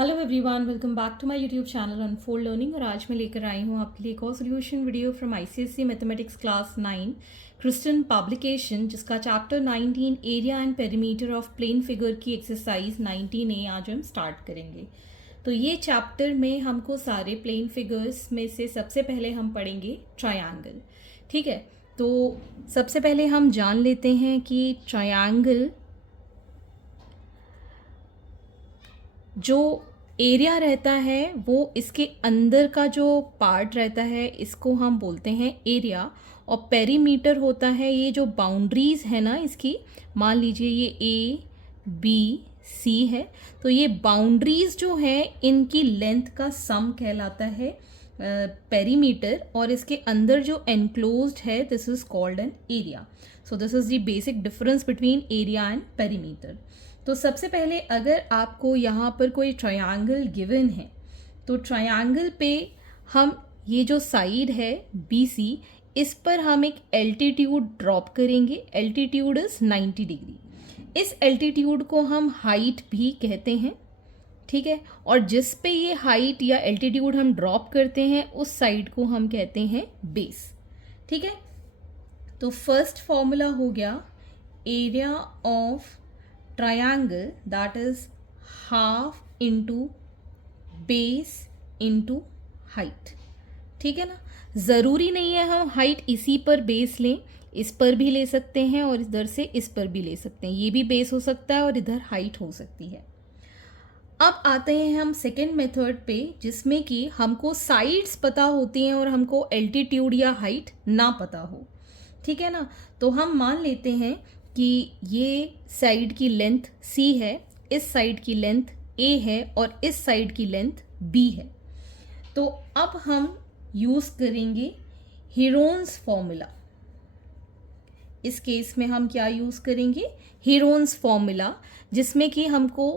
Hello everyone, welcome back to my YouTube channel Unfold Learning. और आज मैं लेकर आई हूँ आपके लिए एक और solution video from ICSE mathematics class 9 Kristen publication, जिसका chapter 19 area and perimeter of plane figure की एक्सरसाइज 19A आज हम स्टार्ट करेंगे। तो ये चैप्टर में हमको सारे प्लेन फिगर्स में से सबसे पहले हम पढ़ेंगे ट्रायंगल। ठीक है, तो सबसे पहले हम जान लेते हैं कि ट्रायंगल जो एरिया रहता है वो इसके अंदर का जो पार्ट रहता है इसको हम बोलते हैं एरिया, और पेरीमीटर होता है ये जो बाउंड्रीज है ना इसकी। मान लीजिए ये ए बी सी है, तो ये बाउंड्रीज जो है इनकी लेंथ का सम कहलाता है पेरीमीटर, और इसके अंदर जो एनक्लोज्ड है this is called an area. So this is the basic difference between area and perimeter. तो सबसे पहले अगर आपको यहाँ पर कोई ट्रायंगल गिवन है तो ट्रायंगल पे हम ये जो साइड है बी सी, इस पर हम एक एल्टीट्यूड ड्रॉप करेंगे। Altitude is 90 degree. इस एल्टीट्यूड को हम हाइट भी कहते हैं। ठीक है, और जिस पे ये हाइट या एल्टीट्यूड हम ड्रॉप करते हैं उस साइड को हम कहते हैं बेस। ठीक है, तो फर्स्ट फॉर्मूला हो गया area of triangle, that is half into base into height। ठीक है ना, ज़रूरी नहीं है हम हाइट इसी पर बेस लें, इस पर भी ले सकते हैं और इधर से इस पर भी ले सकते हैं। ये भी बेस हो सकता है और इधर हाइट हो सकती है। अब आते हैं हम सेकेंड मेथड पे, जिसमें कि हमको साइड्स पता होती हैं और हमको एल्टीट्यूड या हाइट ना पता हो। ठीक है ना, तो हम मान लेते हैं कि ये साइड की लेंथ C है, इस साइड की लेंथ A है और इस साइड की लेंथ B है। तो अब हम यूज़ करेंगे हीरोन्स फॉर्मूला। इस केस में हम क्या यूज़ करेंगे, हीरोन्स फॉर्मूला, जिसमें कि हमको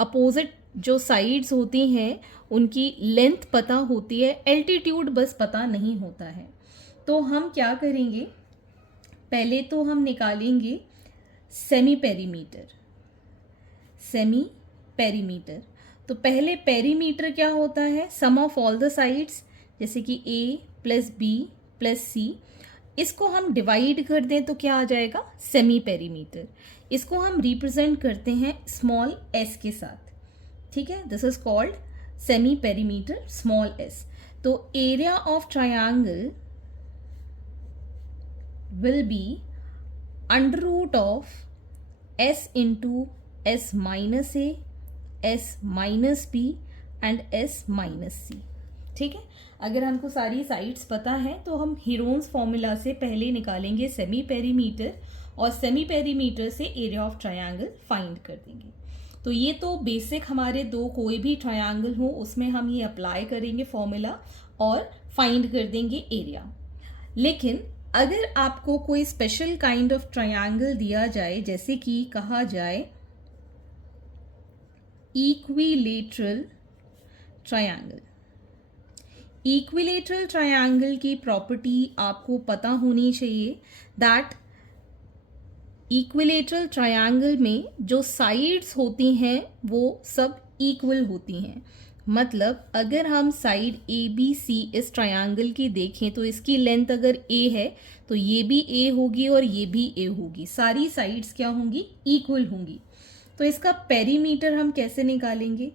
अपोजिट जो साइड्स होती हैं उनकी लेंथ पता होती है, एल्टीट्यूड बस पता नहीं होता है। तो हम क्या करेंगे, पहले तो हम निकालेंगे सेमी पेरीमीटर। सेमी पेरीमीटर, तो पहले पेरीमीटर क्या होता है, सम ऑफ ऑल द साइड्स, जैसे कि A plus B plus C। इसको हम डिवाइड कर दें तो क्या आ जाएगा, सेमी पेरीमीटर। इसको हम रिप्रेजेंट करते हैं स्मॉल s के साथ। ठीक है, this is called semi perimeter small s। तो area of triangle will be under root of s into s minus a, s minus b and s minus c। ठीक है, अगर हमको सारी साइड्स पता है तो हम हीरोन्स फॉर्मूला से पहले निकालेंगे सेमी पेरीमीटर और सेमी पेरीमीटर से एरिया ऑफ ट्रायंगल फाइंड कर देंगे। तो ये तो बेसिक हमारे दो कोई भी ट्रायंगल हो उसमें हम ये अप्लाई करेंगे फॉर्मूला और फाइंड कर देंगे एरिया। लेकिन अगर आपको कोई स्पेशल काइंड ऑफ ट्रायंगल दिया जाए, जैसे कि कहा जाए इक्विलेटरल ट्रायंगल। इक्विलेटरल ट्रायंगल की प्रॉपर्टी आपको पता होनी चाहिए दैट इक्विलेटरल ट्रायंगल में जो साइड्स होती हैं वो सब इक्वल होती हैं। मतलब अगर हम साइड ए बी सी इस ट्रायंगल की देखें तो इसकी लेंथ अगर A है तो ये भी A होगी और ये भी A होगी, सारी साइड्स क्या होंगी, इक्वल होंगी। तो इसका पेरीमीटर हम कैसे निकालेंगे,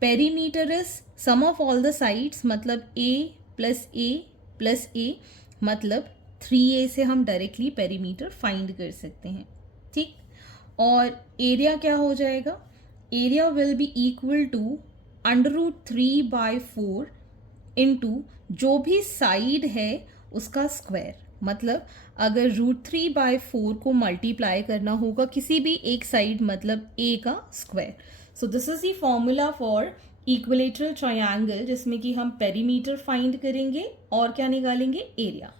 perimeter is sum of all the sides, मतलब A plus A plus A, मतलब 3A से हम डायरेक्टली पेरीमीटर फाइंड कर सकते हैं। ठीक, और एरिया क्या हो जाएगा, area will be equal to √3/4 into जो भी साइड है उसका स्क्वायर। मतलब अगर √3/4 को मल्टीप्लाई करना होगा किसी भी एक साइड, मतलब A का square. So this is the formula for equilateral triangle, जिसमें कि हम पेरीमीटर फाइंड करेंगे और क्या निकालेंगे, area.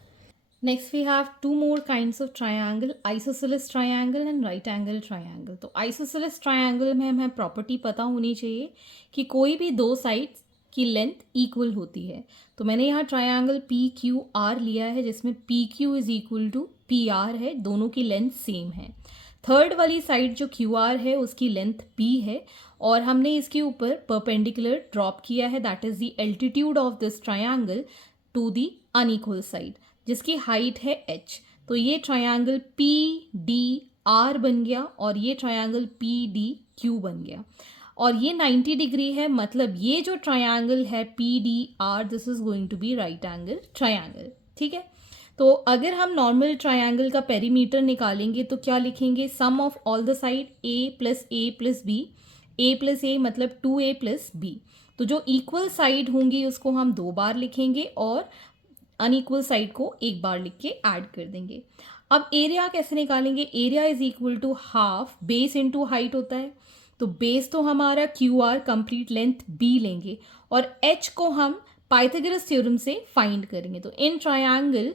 Next we have two more kinds of triangle, isosceles triangle and right angle triangle. तो आइसोसेलेस ट्रायंगल में हमें प्रॉपर्टी पता होनी चाहिए कि कोई भी दो साइड्स की लेंथ इक्वल होती है। तो मैंने यहाँ ट्रायंगल PQR लिया है, जिसमें PQ is equal to PR है, दोनों की लेंथ सेम है। थर्ड वाली साइड जो क्यू आर है उसकी लेंथ बी है और हमने इसके ऊपर परपेंडिकुलर ड्रॉप किया है, that is the altitude of this triangle to the unequal side जिसकी हाइट है h। तो ये ट्रायंगल पी डी आर बन गया और ये ट्रायंगल पी डी क्यू बन गया और ये 90 डिग्री है, मतलब ये जो ट्रायंगल है P D R this is going to be right angle triangle. ठीक है, तो अगर हम नॉर्मल ट्रायंगल का पेरीमीटर निकालेंगे तो क्या लिखेंगे, sum of all the side a plus b, a plus a मतलब 2a प्लस बी। तो जो इक्वल साइड होंगी उसको हम 2 बार लिखेंगे और अनइक्वल साइड को 1 बार लिख के ऐड कर देंगे। अब एरिया कैसे निकालेंगे, area is equal to half base into height होता है। तो बेस तो हमारा Q R complete length b लेंगे और h को हम पाइथागोरस थ्योरम से फाइंड करेंगे। तो in triangle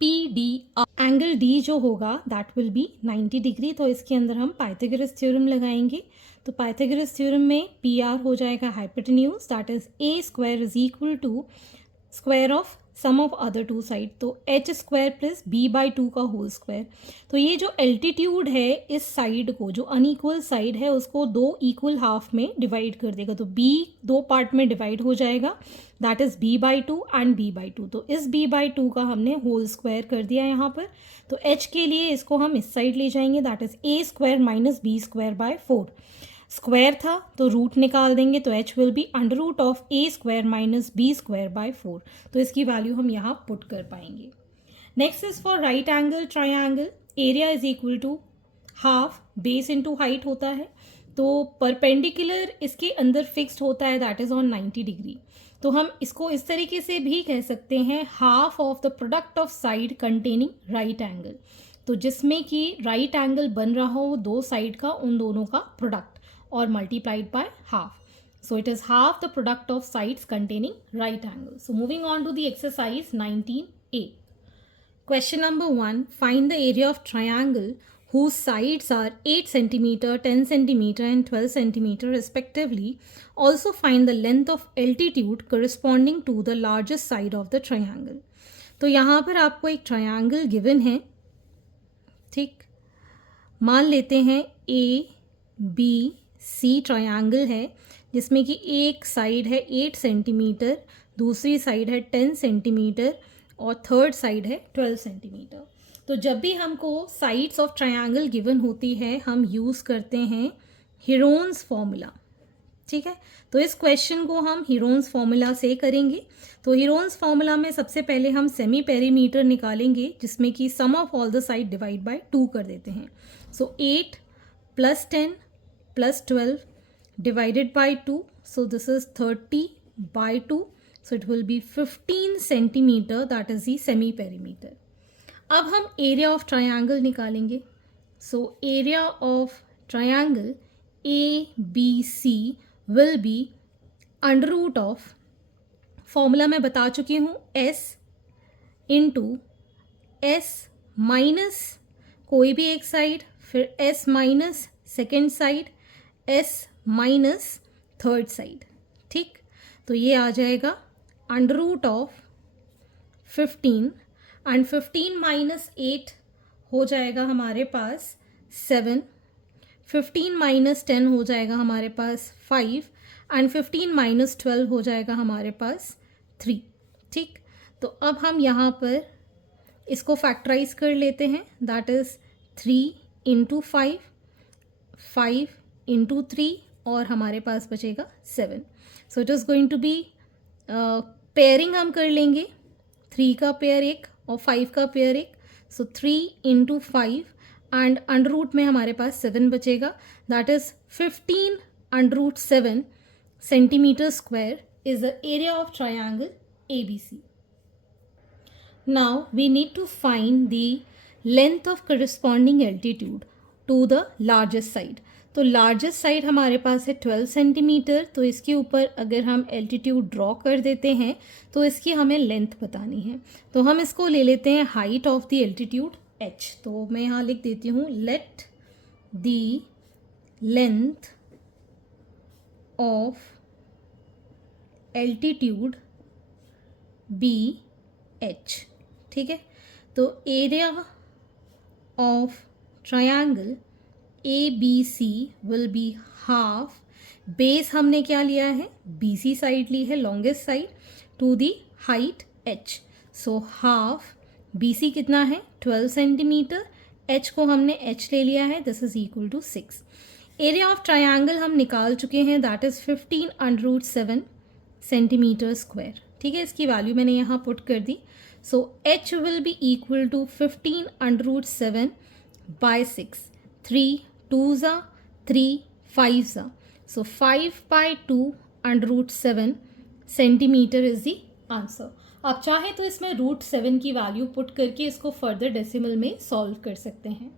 P D angle D जो होगा दैट विल बी 90 डिग्री। तो इसके अंदर हम पाइथागोरस थ्योरम लगाएंगे। तो पाइथागोरस थ्योरम में पी आर हो जाएगा hypotenuse that is a square is equal to square of sum of other two side, तो H square plus B by 2 का होल स्क्वायर। तो ये जो एल्टीट्यूड है इस साइड को, जो अनइक्वल साइड है उसको 2 इक्वल हाफ में डिवाइड कर देगा। तो b 2 पार्ट में डिवाइड हो जाएगा that is b by 2 and b by 2। तो इस b बाई 2 का हमने होल स्क्वायर कर दिया यहाँ पर। तो h के लिए इसको हम इस साइड ले जाएंगे that is a square minus B square by 4। Square था तो रूट निकाल देंगे तो h will be under root of a square minus B square by 4। तो इसकी वैल्यू हम यहाँ पुट कर पाएंगे। Next is for right angle triangle, area is equal to half base into height होता है। तो परपेंडिकुलर इसके अंदर फिक्स्ड होता है दैट इज ऑन 90 डिग्री। तो हम इसको इस तरीके से भी कह सकते हैं half of the product of side containing right angle. तो जिसमें कि राइट एंगल बन रहा हो दो साइड का, उन दोनों का प्रोडक्ट और multiplied by half. So it is half the product of sides containing right angle. So moving on to the exercise 19a. Question number 1. Find the area of triangle whose sides are 8 centimeter, 10 centimeter and 12 centimeter respectively. Also find the length of altitude corresponding to the largest side of the triangle. तो यहाँ पर आपको एक triangle given है, ठीक, मान लेते हैं ए बी सी ट्रायंगल है जिसमें कि एक साइड है 8 सेंटीमीटर, दूसरी साइड है 10 सेंटीमीटर और थर्ड साइड है 12 सेंटीमीटर। तो जब भी हमको साइड्स ऑफ ट्रायंगल गिवन होती है हम यूज़ करते हैं हीरोन्स फॉर्मूला। ठीक है, तो इस क्वेश्चन को हम हीरोन्स फॉर्मूला से करेंगे। तो हीरोन्स फॉर्मूला में सबसे पहले हम सेमी पेरीमीटर निकालेंगे जिसमें कि sum of all the side divide by 2 कर देते हैं। So 8 plus 10 plus 12 divided by 2, so this is 30 by 2, so it will be 15 centimeter, that is the semi perimeter. अब हम area of triangle निकालेंगे। so area of triangle ABC will be under root of, formula मैं बता चुकी हूँ, S into S minus कोई भी एक साइड, फिर S minus second side, S minus third side. ठीक, तो ये आ जाएगा under root of 15 and 15 minus 8 हो जाएगा हमारे पास 7, 15 माइनस 10 हो जाएगा हमारे पास 5 एंड 15 माइनस 12 हो जाएगा हमारे पास 3। ठीक, तो अब हम यहाँ पर इसको फैक्टराइज कर लेते हैं दैट इज़ 3 इंटू 5, 5 इंटू 3 और हमारे पास बचेगा 7। So it is going to be pairing हम कर लेंगे, 3 का पेयर एक और 5 का पेयर एक। So 3 into 5 and under root में हमारे पास 7 बचेगा that is 15 under root 7 centimetre square is the area of triangle ABC. Now we need to find the length of corresponding altitude to the largest side. तो largest side हमारे पास है 12 centimetre. तो इसके ऊपर अगर हम एल्टीट्यूड ड्रॉ कर देते हैं तो इसकी हमें लेंथ बतानी है। तो हम इसको ले लेते हैं height of the altitude h। तो मैं यहाँ लिख देती हूँ let the length of altitude be h। ठीक है, तो area of triangle ABC will be half, base हमने क्या लिया है, BC साइड ली है, longest side, to the height h. So half BC कितना है 12 सेंटीमीटर, h को हमने h ले लिया है, this is equal to 6. Area of triangle हम निकाल चुके हैं, दैट इज 15√7 सेंटीमीटर स्क्वायर. ठीक है, इसकी वैल्यू मैंने यहाँ पुट कर दी. So h will be equal to 15√7 by 6. 3 2s are 3 5s are. So 5 by 2 √7 centimetre is the answer. आप चाहें तो इसमें √7 की वैल्यू पुट करके इसको फर्दर डेसिमल में सॉल्व कर सकते हैं.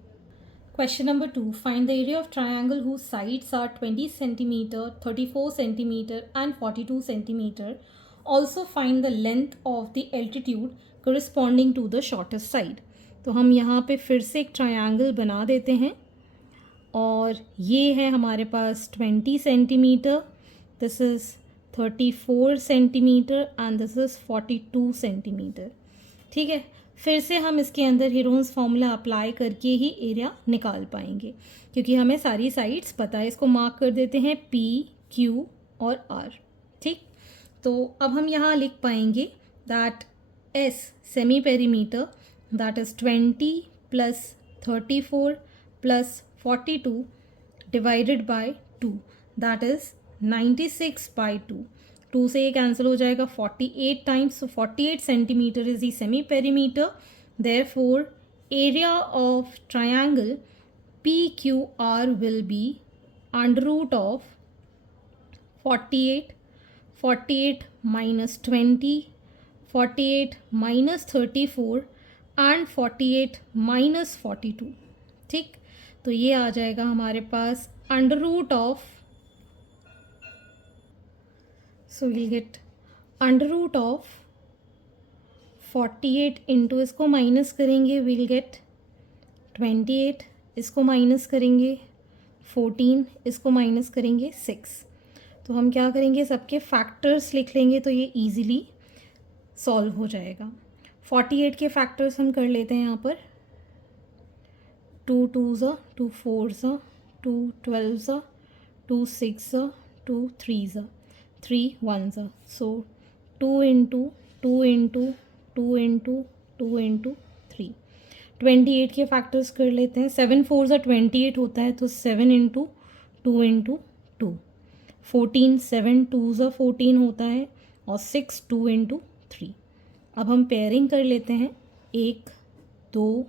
Question number 2. Find the area of triangle whose sides are 20 centimeter, 34 centimeter and 42 centimeter. Also find the length of the altitude corresponding to the shortest side. तो हम यहाँ पे फिर से एक ट्रायंगल बना देते हैं और ये है हमारे पास 20 centimetre, this is 34 centimetre and this is 42 centimetre. ठीक है, फिर से हम इसके अंदर हीरोन्स फार्मूला अप्लाई करके ही एरिया निकाल पाएंगे क्योंकि हमें सारी साइड्स पता है. इसको मार्क कर देते हैं P, Q और R. ठीक, तो अब हम यहाँ लिख पाएंगे that S semi perimeter that is 20 plus 34 plus 42 divided by 2 that is 96 by 2. 2 से ये कैंसिल हो जाएगा 48 times. So 48 centimetre is the semi perimeter. Therefore area of triangle PQR will be under root of 48 minus 20, 48 minus 34 and 48 minus 42. ठीक, तो ये आ जाएगा हमारे पास under root of, so will get under root of 48 into इसको माइनस करेंगे विल गेट 28, इसको माइनस करेंगे 14, इसको माइनस करेंगे 6. तो हम क्या करेंगे, सबके फैक्टर्स लिख लेंगे तो ये इजीली सॉल्व हो जाएगा. 48 के फैक्टर्स हम कर लेते हैं यहाँ पर. 2 2s are 2 4s are 2 12s are 2 6s are 2 3s are 3 1s are. So 2 into 2 into 2 into 2 into 3. 28 के फैक्टर्स कर लेते हैं. 7 4s are 28 होता है तो 7 into 2 into 2. 14 7 2s are 14 होता है और 6 2 into 3. अब हम पेयरिंग कर लेते हैं. 1 2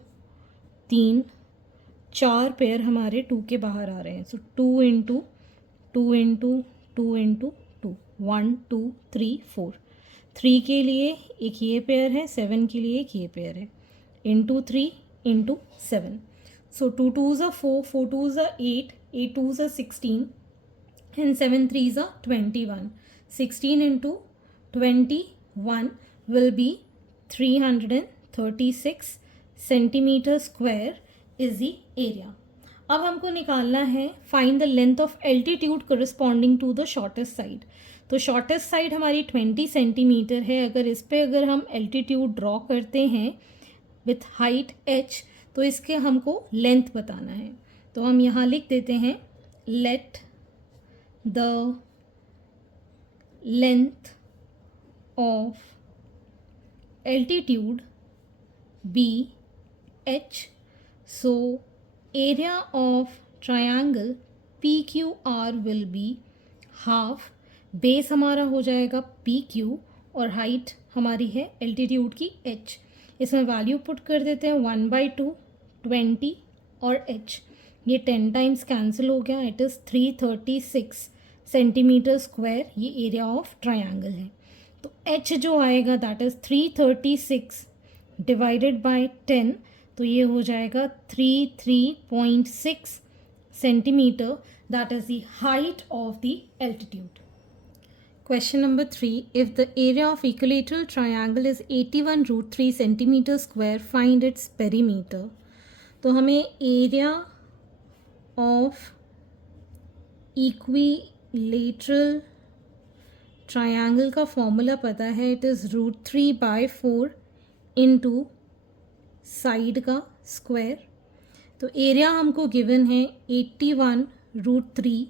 3 4 पेयर हमारे 2 के बाहर आ रहे हैं. सो 2 इंटू 2 इंटू 2 इंटू 2 1 2 3 4. 3 के लिए एक ये पेयर है, 7 के लिए एक ये पेयर है. Into 3 into 7. So 2 2s are 4, 4 2s are 8, 8 2s are 16 and 7 3s are 21. 16 into 21 will be 336 centimetre square is the area. अब हमको निकालना है find the length of altitude corresponding to the shortest side. तो shortest side हमारी 20 centimetre है. अगर हम altitude draw करते हैं विथ हाइट h तो इसके हमको लेंथ बताना है. तो हम यहाँ लिख देते हैं let the length of altitude be h. So area of triangle PQR will be half. Base हमारा हो जाएगा PQ और हाइट हमारी है एल्टीट्यूड की h. इसमें वैल्यू पुट कर देते हैं 1/2 20 और h. ये 10 टाइम्स कैंसिल हो गया. इट इज़ 336 सेंटीमीटर स्क्वायर ये एरिया ऑफ ट्रायंगल है. तो h जो आएगा दैट इज़ 336 डिवाइडेड बाय 10 तो ये हो जाएगा 33.6 centimetre. That is the height of the altitude. Question number 3. If the area of equilateral triangle is 81√3 centimetre square find its perimeter. तो हमें एरिया ऑफ इक्विलेटरल ट्रायंगल का formula पता है. It is √3/4 into side का square. तो area हमको given है 81√3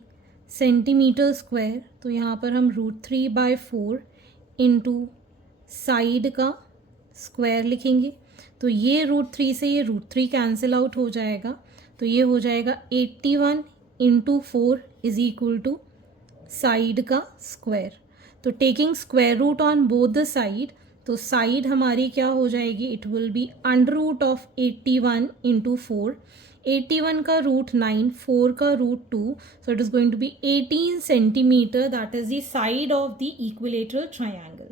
centimetre square. तो यहाँ पर हम √3/4 इंटू साइड का स्क्वायर लिखेंगे। तो ये √3 से ये √3 कैंसिल आउट हो जाएगा, तो ये हो जाएगा 81 into 4 is equal to side का स्क्वायर। तो taking square root on both the side, तो साइड हमारी क्या हो जाएगी, it will be under root of 81 into 4। 81 का रूट 9, 4 का root 2, so it is going to be 18 centimetre. That is the side of the equilateral triangle.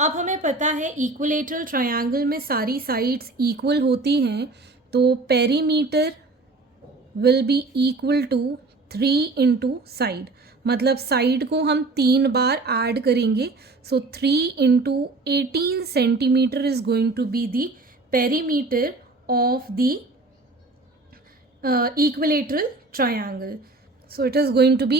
अब हमें पता है इक्विलेटरल ट्रायंगल में सारी साइड्स इक्वल होती हैं, तो perimeter will be equal to 3 into side, मतलब साइड को हम 3 बार ऐड करेंगे। So 3 into 18 centimetre is going to be the perimeter of the equilateral triangle. So it is going to be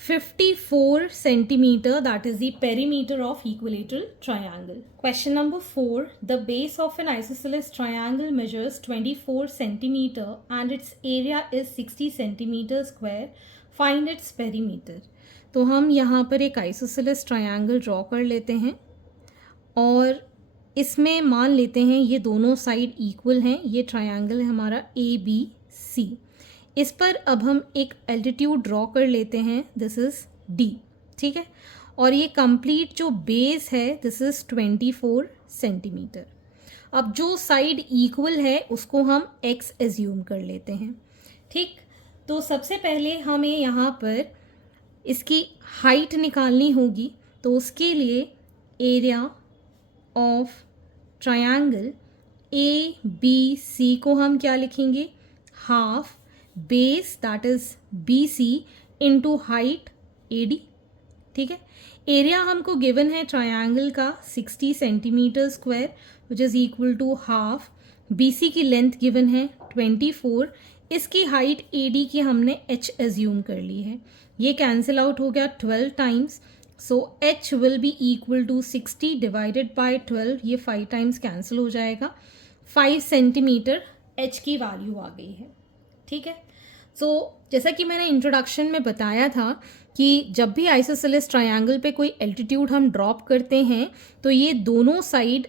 54 centimeter, that is the perimeter of equilateral triangle. Question number 4. The base of an isosceles triangle measures 24 centimeter and its area is 60 centimeter square. Find its perimeter. तो हम यहाँ पर एक isosceles triangle draw कर लेते हैं और इसमें मान लेते हैं ये दोनों साइड इक्वल हैं। ये ट्रायंगल है हमारा ABC। इस पर अब हम एक एल्टीट्यूड ड्रॉ कर लेते हैं, दिस इज़ D, ठीक है। और ये कंप्लीट जो बेस है दिस इज़ 24 सेंटीमीटर। अब जो साइड इक्वल है उसको हम X एज्यूम कर लेते हैं, ठीक। तो सबसे पहले हमें यहाँ पर इसकी हाइट निकालनी होगी, तो उसके लिए एरिया ऑफ ट्रायंगल ABC को हम क्या लिखेंगे, half base that is BC into height AD, ठीक है। एरिया हमको गिवन है ट्रायंगल का 60 centimetre square which is equal to half. BC की लेंथ गिवन है 24, इसकी हाइट AD की हमने H एज्यूम कर ली है। ये कैंसिल आउट हो गया 12 times, so H will be equal to 60 divided by 12, ये 5 टाइम्स कैंसिल हो जाएगा। 5 सेंटीमीटर H की वैल्यू आ गई है, ठीक है। सो जैसा कि मैंने इंट्रोडक्शन में बताया था कि जब भी आइसोसेलेस ट्रायंगल पे कोई एल्टीट्यूड हम ड्रॉप करते हैं तो ये दोनों साइड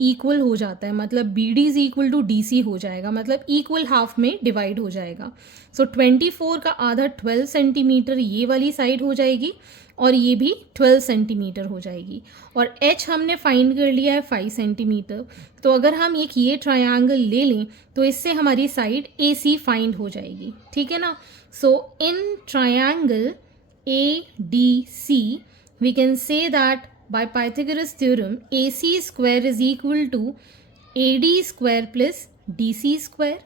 इक्वल हो जाता है, मतलब BD is equal to DC हो जाएगा, मतलब इक्वल हाफ में डिवाइड हो जाएगा। सो 24 का आधा 12 सेंटीमीटर ये वाली साइड हो जाएगी और ये भी 12 सेंटीमीटर हो जाएगी, और H हमने फाइंड कर लिया है 5 सेंटीमीटर। तो अगर हम एक ये ट्रायंगल ले लें तो इससे हमारी साइड AC फाइंड हो जाएगी, ठीक है ना। So in triangle ADC we can say that by Pythagoras theorem AC square is equal to AD square plus DC square।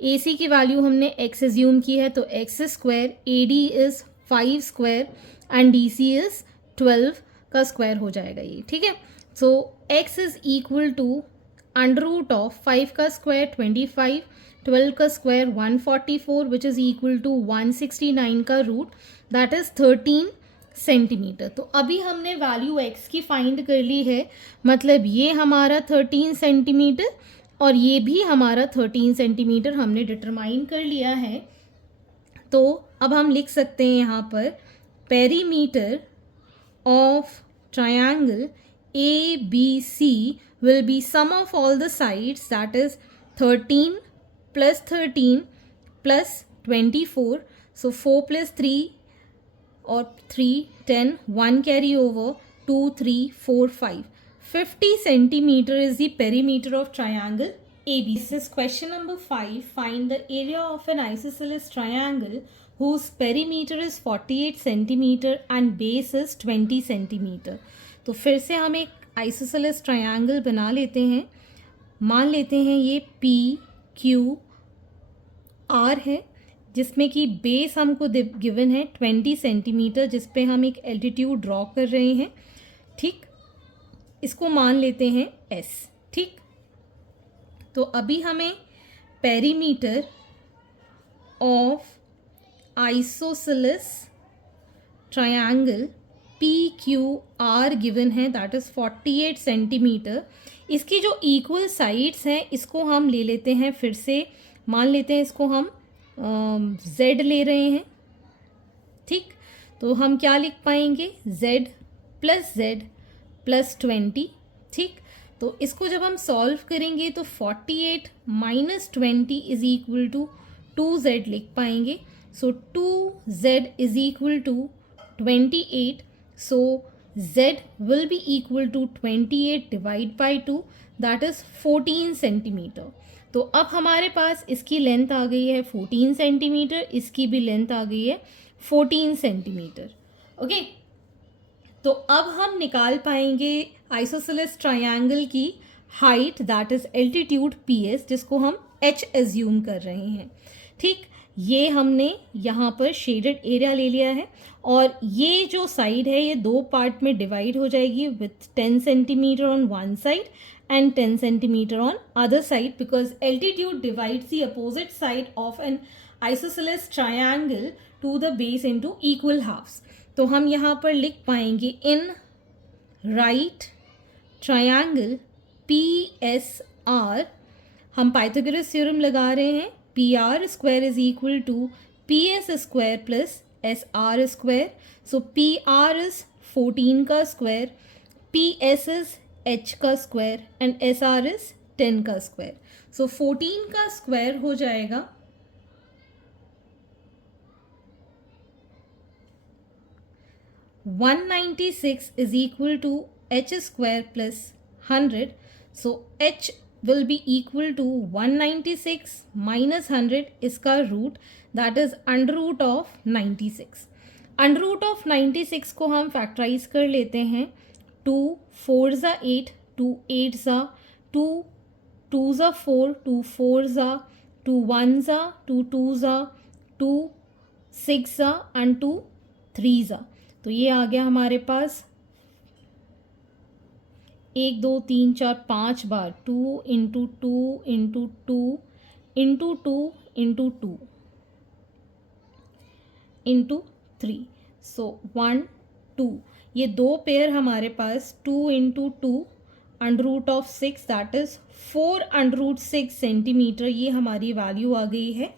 AC की वैल्यू हमने x एज्यूम की है, तो x square, AD is 5 square and DC is 12 का square हो जाएगा ये, ठीक है। So x is equal to under root of 5 का स्क्वायर 25, 12 का square 144 which is equal to 169 का रूट दैट इज 13 सेंटीमीटर। तो अभी हमने वैल्यू x की फाइंड कर ली है, मतलब ये हमारा 13 सेंटीमीटर और ये भी हमारा 13 सेंटीमीटर हमने डिटरमाइन कर लिया है। तो अब हम लिख सकते हैं यहाँ पर perimeter of triangle ABC will be sum of all the sides, that is 13 plus 13 plus 24, so 4 plus 3 और 3 10 1 carry over 2 3 4 5 50 centimeter is the perimeter of triangle ABC. This is question number 5. Find the area of an isosceles triangle whose perimeter is 48 centimeter and base is 20 centimeter. तो फिर से हम एक isosceles triangle बना लेते हैं। मान लेते हैं ये PQR है जिसमें कि बेस हमको गिवन है 20 सेंटीमीटर, जिस पे हम एक एल्टीट्यूड ड्रॉ कर रहे हैं, ठीक। इसको मान लेते हैं S, ठीक। तो अभी हमें perimeter of isosceles triangle PQR given है, दैट इज़ 48 सेंटीमीटर। इसकी जो इक्वल साइड्स हैं इसको हम ले लेते हैं फिर से मान लेते हैं इसको हम z ले रहे हैं, ठीक। तो हम क्या लिख पाएंगे, z प्लस 20, ठीक। तो इसको जब हम सॉल्व करेंगे तो 48 minus 20 is equal to 2z लिख पाएंगे। So 2z is equal to 28। सो z will be equal to 28 divide by 2, that is 14 centimetre. तो अब हमारे पास इसकी लेंथ आ गई है 14 सेंटीमीटर, इसकी भी लेंथ आ गई है 14 सेंटीमीटर। ओके, तो अब हम निकाल पाएंगे आइसोसेलेस ट्रायंगल की height, that is altitude PS, जिसको हम h एज्यूम कर रहे हैं, ठीक। ये हमने यहाँ पर शेडेड एरिया ले लिया है और ये जो साइड है ये दो पार्ट में डिवाइड हो जाएगी with 10 centimetre on one side and 10 centimeter on other side, because altitude divides the opposite side of an isosceles triangle to the base into equal halves. तो हम यहाँ पर लिख पाएंगे in right triangle PSR, हम Pythagoras theorem लगा रहे हैं, PR square is equal to PS square plus SR square. So PR is 14 का square, PS is h का स्क्वायर एंड SR इज 10 का स्क्वायर। सो 14 का स्क्वायर हो जाएगा 196 is equal to h square plus 100। So h will be equal to 196 minus 100, इसका root, that is under root of 96। Under root of 96 को हम factorise कर लेते हैं। 2 4 ज़ा 8, 2 8 ज़ा 2, 2 ज़ा 4, 2 4 ज़ा 2, 1 ज़ा 2, 2 ज़ा 2, 6 ज़ा एंड 2 3 ज़ा। तो ये आ गया हमारे पास 1 2 3 4 5 बार 2 into 2 into 2 into 2 into 2 into 3। So 1 2, ये दो पेयर हमारे पास 2 into 2 under root of 6, that is 4 under root 6 centimetre. ये हमारी वैल्यू आ गई है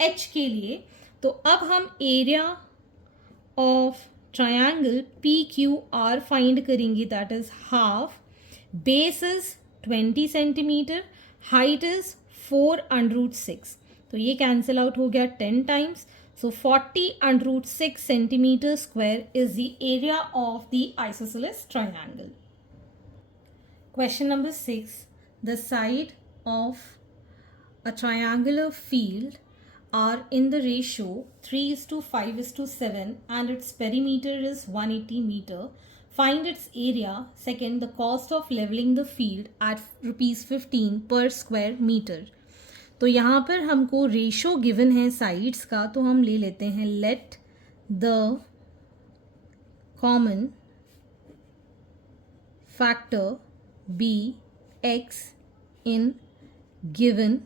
h के लिए। तो अब हम area of triangle PQR find करेंगे, that is half, base is 20 centimetre, height is 4 under root 6। तो ये कैंसिल आउट हो गया 10 times. So 40 under root 6 centimeter square is the area of the isosceles triangle. Question number 6. The side of a triangular field are in the ratio 3:5:7 and its perimeter is 180 meter. Find its area. Second, the cost of leveling the field at ₹15 per square meter. तो यहाँ पर हमको ratio given है sides का, तो हम ले लेते हैं let the common factor be x in given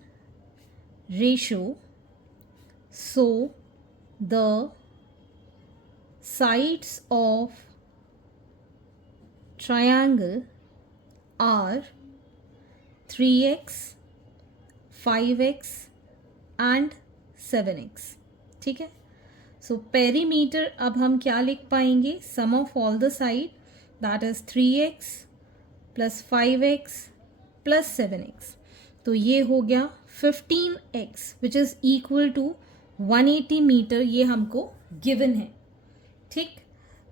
ratio, so the sides of triangle are 3x 5x and 7x, ठीक है। सो पेरीमीटर अब हम क्या लिख पाएंगे, sum of all the side, that is 3x plus 5x plus 7x। तो ये हो गया 15x which is equal to 180 metre, ये हमको गिवन है, ठीक।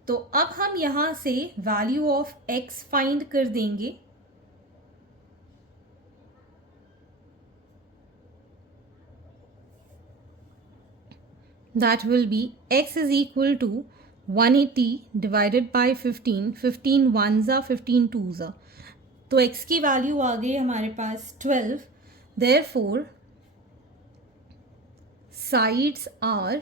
तो अब हम यहाँ से वैल्यू ऑफ x फाइंड कर देंगे। That will be x is equal to 180 divided by 15, 15 ones are 15 twos are, तो x की वैल्यू आ गई हमारे पास 12। Therefore sides are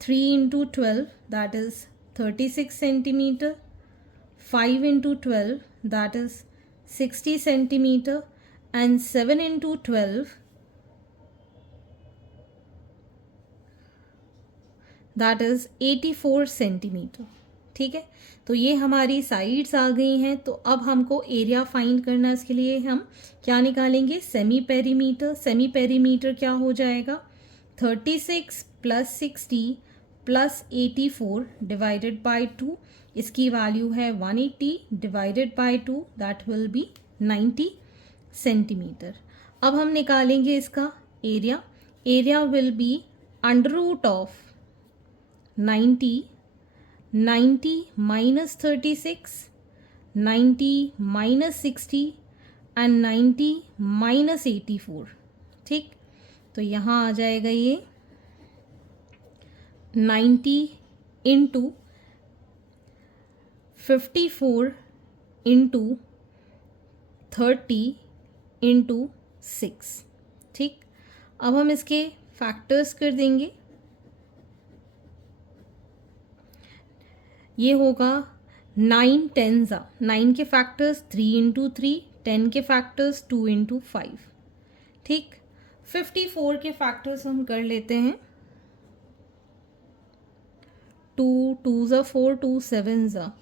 3 into 12, that is 36 centimeter, 5 into 12, that is 60 centimeter, and 7 into 12, that is 84 centimetre, ठीक है, तो ये हमारी साइड्स आ गई हैं। तो अब हमको एरिया फाइंड करना है, इसके लिए हम क्या निकालेंगे, सेमी पेरीमीटर। सेमी पेरीमीटर क्या हो जाएगा, 36 प्लस 60 प्लस 84 डिवाइडेड बाई 2, इसकी वैल्यू है 180 divided by 2, that will be 90 centimetre. अब हम निकालेंगे इसका area. Area will be under root of 90 minus 36, 90 minus 60 and 90 minus 84। ठीक, तो यहाँ आ जाएगा ये 90 इंटू 54 इंटू 30 इंटू 6। ठीक, अब हम इसके फैक्टर्स कर देंगे। ये होगा 9 10 9 के फैक्टर्स 3 इंटू 3, 10 के फैक्टर्स 2 इंटू 5। ठीक, 54 के फैक्टर्स हम कर लेते हैं। 2 2 4, 2 7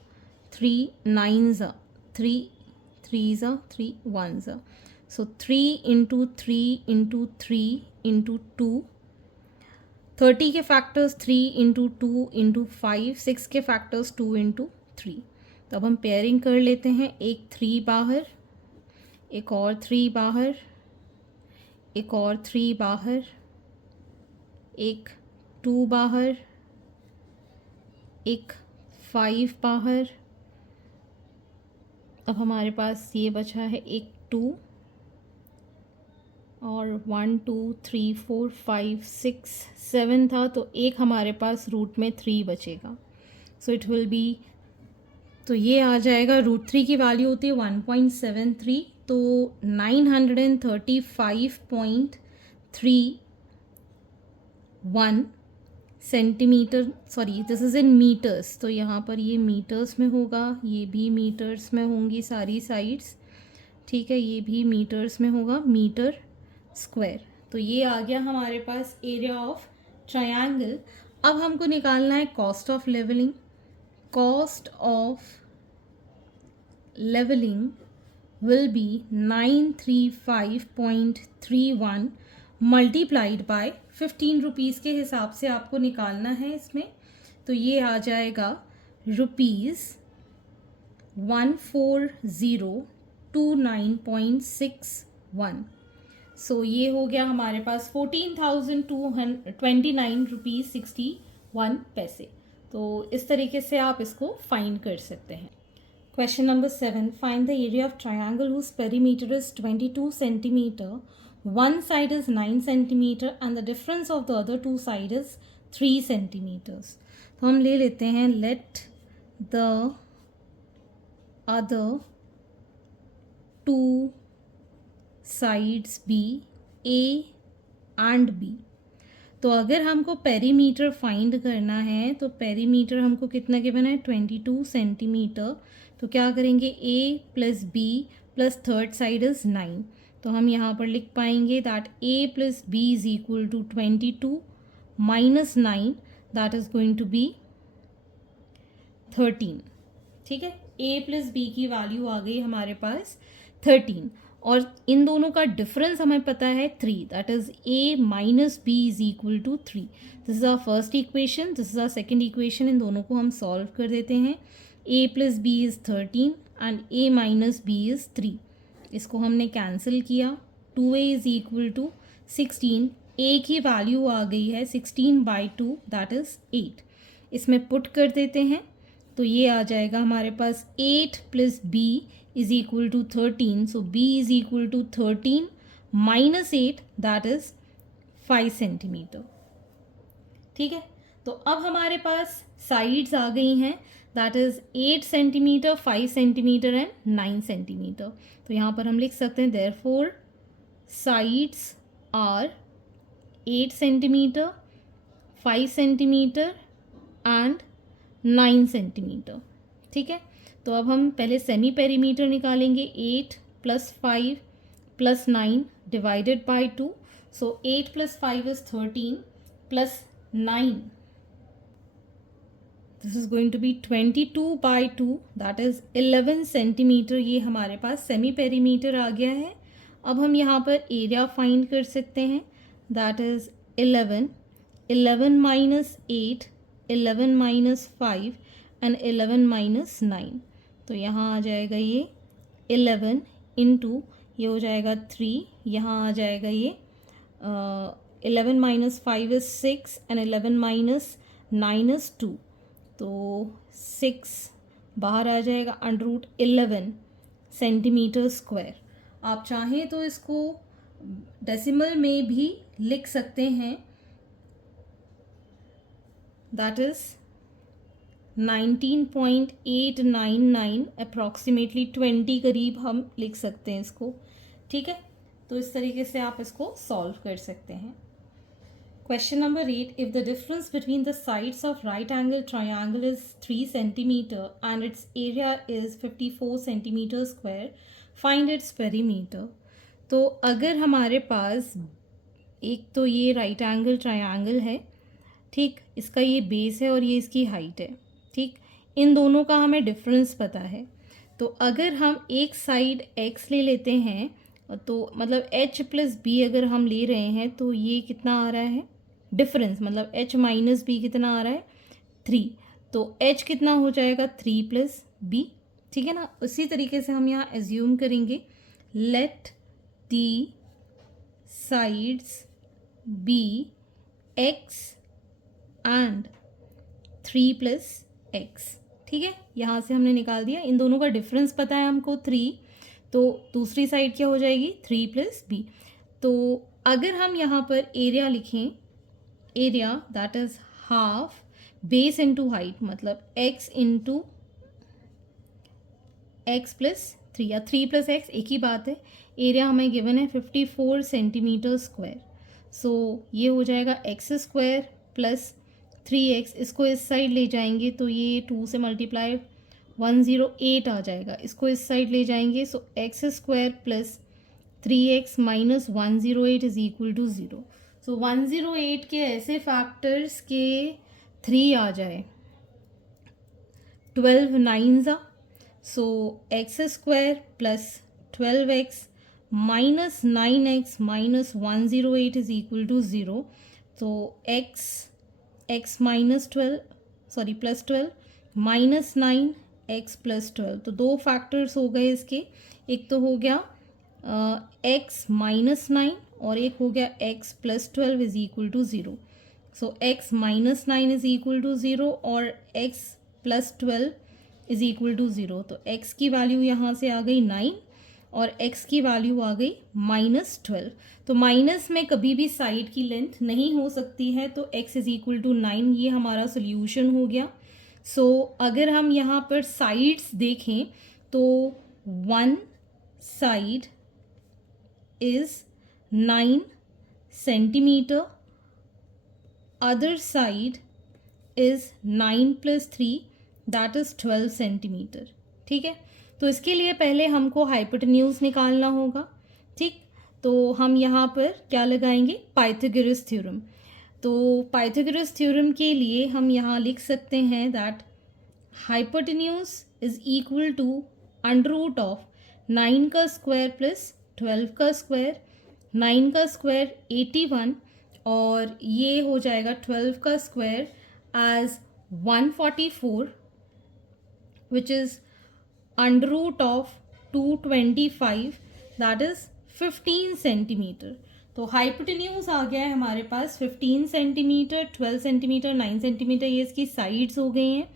3 9 3 3 3 1 सो 3 इंटू 3 इंटू 3 इंटू 2। 30 के फैक्टर्स 3 इंटू 2 इंटू 5, 6 के फैक्टर्स 2 इंटू 3। तो अब हम पेयरिंग कर लेते हैं, एक 3 बाहर, एक और 3 बाहर, एक और 3 बाहर, एक 2 बाहर, एक 5 बाहर। अब हमारे पास ये बचा है एक 2 और 1 2 3 4 5 6 7 था, तो एक हमारे पास रूट में 3 बचेगा। सो इट विल बी, तो ये आ जाएगा, रूट 3 की वैल्यू होती है 1.73, तो 935.31 centimetre, sorry this is in metres, तो यहाँ पर ये मीटर्स में होगा, ये भी मीटर्स में होंगी सारी साइड्स। ठीक है, ये भी मीटर्स में होगा, मीटर स्क्वायर। तो ये आ गया हमारे पास एरिया ऑफ ट्रायंगल। अब हमको निकालना है cost of levelling. Cost of levelling will be 935.31 multiplied by 15 rupees के हिसाब से आपको निकालना है इसमें। तो ये आ जाएगा ₹14029.61। सो ये हो गया हमारे पास 14,229 रुपीज़ 61 पैसे। तो इस तरीके से आप इसको फाइंड कर सकते हैं। Question number 7. Find the area of triangle whose perimeter is 22 centimeter. One side is 9 centimeter and the difference of the other two sides is 3 centimeters. तो हम ले लेते हैं, let the other two sides be A and B. तो अगर हमको perimeter find करना है, तो पेरीमीटर हमको कितना गिवन है, 22 सेंटीमीटर। तो क्या करेंगे, A plus B plus third side is 9। तो हम यहाँ पर लिख पाएंगे that A plus B is equal to 22 minus 9, that is going to be 13। ठीक है, A प्लस B की वैल्यू आ गई हमारे पास 13, और इन दोनों का डिफरेंस हमें पता है 3, that is A minus B is equal to 3। This is our first equation, this is our second equation. इन दोनों को हम सॉल्व कर देते हैं। A plus B is 13 and A minus B is 3। इसको हमने कैंसिल किया, 2A is equal to 16। A की वैल्यू आ गई है 16/2, दैट इज़ 8। इसमें पुट कर देते हैं, तो ये आ जाएगा हमारे पास 8 plus B is equal to 13। So B is equal to 13 minus 8, that is 5 centimetre. ठीक है, तो अब हमारे पास साइड्स आ गई हैं, that is 8 centimetre, 5 centimetre and 9 centimetre. तो यहाँ पर हम लिख सकते हैं therefore sides are 8 centimetre, 5 centimetre and 9 centimetre. ठीक है, तो अब हम पहले सेमी पेरीमीटर निकालेंगे। 8 plus 5 plus 9 divided by 2। So 8 plus 5 is 13 plus 9 this is going to be 22/2, that is 11 centimetre. ये हमारे पास सेमी पेरीमीटर आ गया है। अब हम यहाँ पर एरिया फाइंड कर सकते हैं, that is 11, 11 minus 8, 11 minus 5 and 11 minus 9। तो यहाँ आ जाएगा ये 11 इंटू, ये हो जाएगा 3, यहाँ आ जाएगा ये 11 minus 5 is 6 and 11 minus 9 is 2, तो 6 बाहर आ जाएगा, √11 सेंटीमीटर स्क्वायर। आप चाहें तो इसको डेसिमल में भी लिख सकते हैं, दैट इज 19.899, अप्रॉक्सीमेटली 20 करीब हम लिख सकते हैं इसको। ठीक है, तो इस तरीके से आप इसको सॉल्व कर सकते हैं। Question number 8, if the difference between the sides of right angle triangle is 3 centimeter and its area is 54 centimeter square, find its perimeter। तो अगर हमारे पास एक तो ये राइट एंगल ट्रायंगल है, ठीक, इसका ये बेस है और ये इसकी हाइट है, ठीक, इन दोनों का हमें डिफरेंस पता है। तो अगर हम एक साइड x ले लेते हैं, तो मतलब h प्लस बी अगर हम ले रहे हैं, तो ये कितना आ रहा है डिफरेंस, मतलब h माइनस बी कितना आ रहा है 3, तो h कितना हो जाएगा 3 प्लस बी। ठीक है ना। उसी तरीके से हम यहाँ एज्यूम करेंगे, let the sides be x and 3 plus x। ठीक है, यहाँ से हमने निकाल दिया, इन दोनों का डिफरेंस पता है हमको 3, तो दूसरी साइड क्या हो जाएगी 3 प्लस बी। तो अगर हम यहाँ पर एरिया लिखें, area that is half base into height, मतलब x इंटू एक्स प्लस 3 या 3 प्लस एक्स एक ही बात है। एरिया हमें गिवन है 54 सेंटीमीटर स्क्वायर, सो ये हो जाएगा एक्स स्क्वायर प्लस 3x, इसको इस साइड ले जाएंगे तो ये 2 से मल्टीप्लाई 108 आ जाएगा, इसको इस साइड ले जाएंगे, so x square plus 3x minus 108 is equal to 0। So 108 के ऐसे फैक्टर्स के 3 आ जाए, 12 9s, so x square plus 12x minus 9x minus 108 is equal to 0। तो x माइनस 12 sorry plus 12 minus 9 x plus 12, तो दो फैक्टर्स हो गए इसके, एक तो हो गया x माइनस 9 और एक हो गया x plus 12 is equal to 0। So x minus 9 is equal to 0 और x plus 12 is equal to 0, तो x की वैल्यू यहाँ से आ गई 9 और x की वैल्यू आ गई माइनस 12। तो माइनस में कभी भी साइड की लेंथ नहीं हो सकती है, तो x इज इक्वल टू 9, ये हमारा सोल्यूशन हो गया। सो अगर हम यहाँ पर साइड्स देखें तो one side is 9 centimetre, other side is 9 plus 3 that is 12 centimetre. ठीक है, तो इसके लिए पहले हमको हाइपोटेन्यूज निकालना होगा। ठीक, तो हम यहाँ पर क्या लगाएंगे, पाइथागोरस थ्योरम। तो पाइथागोरस थ्योरम के लिए हम यहाँ लिख सकते हैं that hypotenuse is equal to under root of 9 का स्क्वायर प्लस 12 का स्क्वायर, 9 का स्क्वायर 81 और ये हो जाएगा 12 का square as 144 which is under root of 225 that is 15 centimetre. तो हाइपोटेन्यूज आ गया है हमारे पास 15 सेंटीमीटर, 12 सेंटीमीटर, 9 सेंटीमीटर, ये इसकी साइड्स हो गई हैं।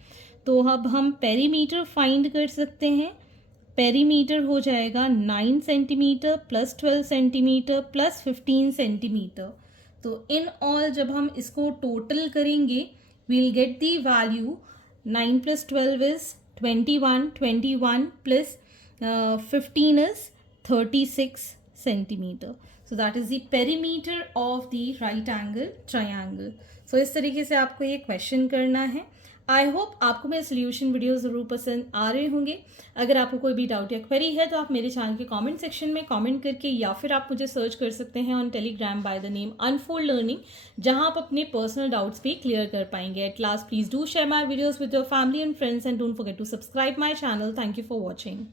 तो अब हम पेरीमीटर फाइंड कर सकते हैं। पेरीमीटर हो जाएगा 9 centimetre plus 12 centimetre plus 15 centimetre. तो इन ऑल जब हम इसको टोटल करेंगे we'll get the value 9 plus 12 is 21, 21 plus 15 is 36 centimeter. So that is the perimeter of the right angle triangle. So इस तरीके से आपको ये क्वेश्चन करना है। आई होप आपको मेरे सोल्यूशन वीडियो ज़रूर पसंद आ रहे होंगे। अगर आपको कोई भी डाउट या क्वेरी है तो आप मेरे चैनल के कमेंट सेक्शन में कमेंट करके या फिर आप मुझे सर्च कर सकते हैं on Telegram by the name unfold learning, जहां आप अपने पर्सनल डाउट्स भी क्लियर कर पाएंगे। At last please do share my videos with your family and friends and don't forget to subscribe my channel. Thank you for watching.